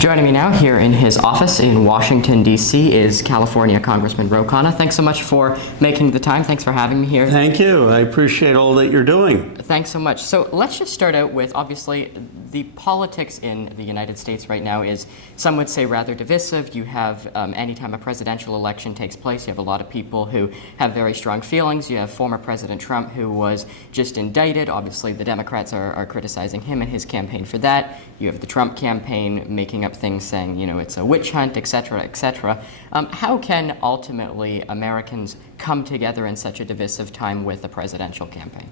Joining me now here in his office in Washington, D.C. is California Congressman Khanna. Thanks so much for making the time. Thanks for having me here. Thank you. I appreciate all that you're doing. Thanks so much. So let's just start out with, obviously, the politics in the United States right now is, some would say, rather divisive. You have, anytime a presidential election takes place, you have a lot of people who have very strong feelings. You have former President Trump, who was just indicted. Obviously, the Democrats are criticizing him and his campaign for that. You have the Trump campaign making up things saying, you know, it's a witch hunt, et cetera, et cetera. How can ultimately Americans come together in such a divisive time with a presidential campaign?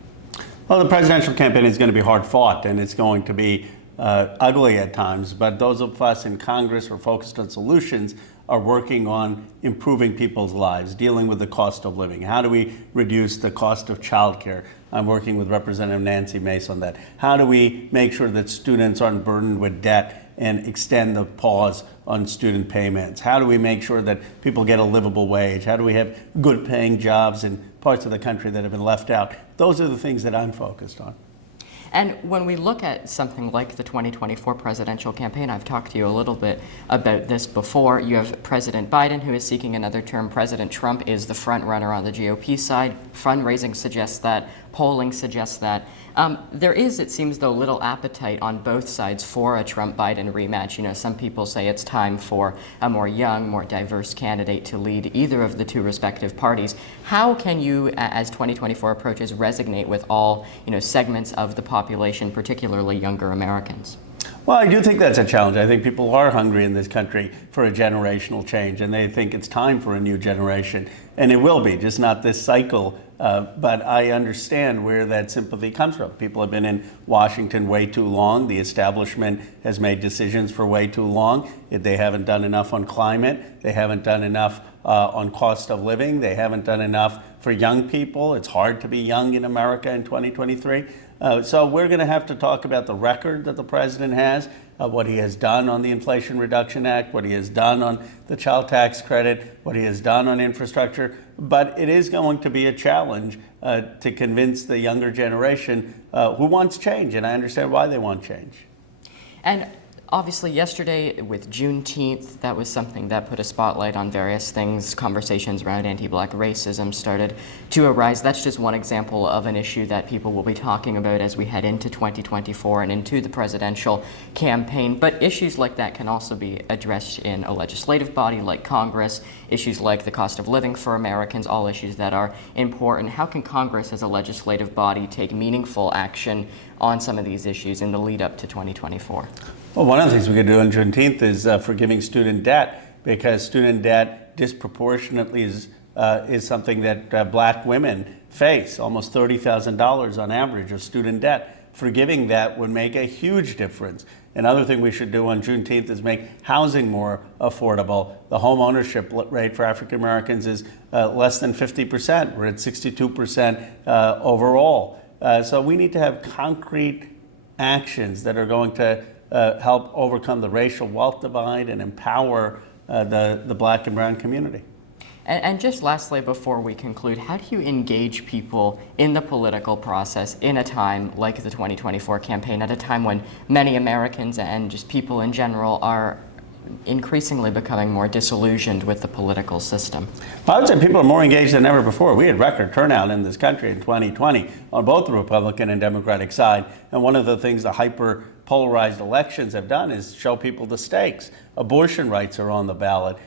Well, the presidential campaign is going to be hard fought, and it's going to be ugly at times. But those of us in Congress who are focused on solutions are working on improving people's lives, dealing with the cost of living. How do we reduce the cost of childcare? I'm working with Representative Nancy Mace on that. How do we make sure that students aren't burdened with debt and extend the pause on student payments? How do we make sure that people get a livable wage? How do we have good paying jobs in parts of the country that have been left out? Those are the things that I'm focused on. And when we look at something like the 2024 presidential campaign, I've talked to you a little bit about this before. You have President Biden, who is seeking another term. President Trump is the front runner on the GOP side. Fundraising suggests that. Polling suggests that. There is, it seems, though, little appetite on both sides for a Trump-Biden rematch. You know, some people say it's time for a more young, more diverse candidate to lead either of the two respective parties. How can you, as 2024 approaches, resonate with all, you know, segments of the population, particularly younger Americans? Well, I do think that's a challenge. I think people are hungry in this country for a generational change, and they think it's time for a new generation. And it will be, just not this cycle. But I understand where that sympathy comes from. People have been in Washington way too long. The establishment has made decisions for way too long. They haven't done enough on climate. They haven't done enough on cost of living. They haven't done enough for young people. It's hard to be young in America in 2023. So we're going to have to talk about the record that the president has, what he has done on the Inflation Reduction Act, what he has done on the child tax credit, what he has done on infrastructure. But it is going to be a challenge to convince the younger generation who wants change, and I understand why they want change. And obviously yesterday with Juneteenth, that was something that put a spotlight on various things. Conversations around anti-Black racism started to arise. That's just one example of an issue that people will be talking about as we head into 2024 and into the presidential campaign. But issues like that can also be addressed in a legislative body like Congress. Issues like the cost of living for Americans, all issues that are important. How can Congress as a legislative body take meaningful action on some of these issues in the lead up to 2024? Well, one of the things we could do on Juneteenth is forgiving student debt, because student debt disproportionately is something that Black women face, almost $30,000 on average of student debt. Forgiving that would make a huge difference. Another thing we should do on Juneteenth is make housing more affordable. The home ownership rate for African Americans is less than 50%. We're at 62% overall. So we need to have concrete actions that are going to help overcome the racial wealth divide and empower the Black and brown community. And just lastly, before we conclude, how do you engage people in the political process in a time like the 2024 campaign, at a time when many Americans and just people in general are increasingly becoming more disillusioned with the political system? Well, I would say people are more engaged than ever before. We had record turnout in this country in 2020 on both the Republican and Democratic side. And one of the things the hyper-polarized elections have done is show people the stakes. Abortion rights are on the ballot.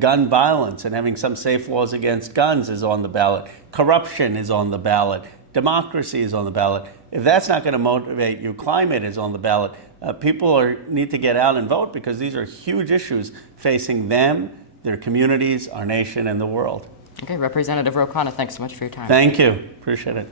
Gun violence and having some safe laws against guns is on the ballot. Corruption is on the ballot. Democracy is on the ballot. If that's not going to motivate you, climate is on the ballot. People need to get out and vote, because these are huge issues facing them, their communities, our nation, and the world. Okay, Representative Khanna, thanks so much for your time. Thank you. Appreciate it.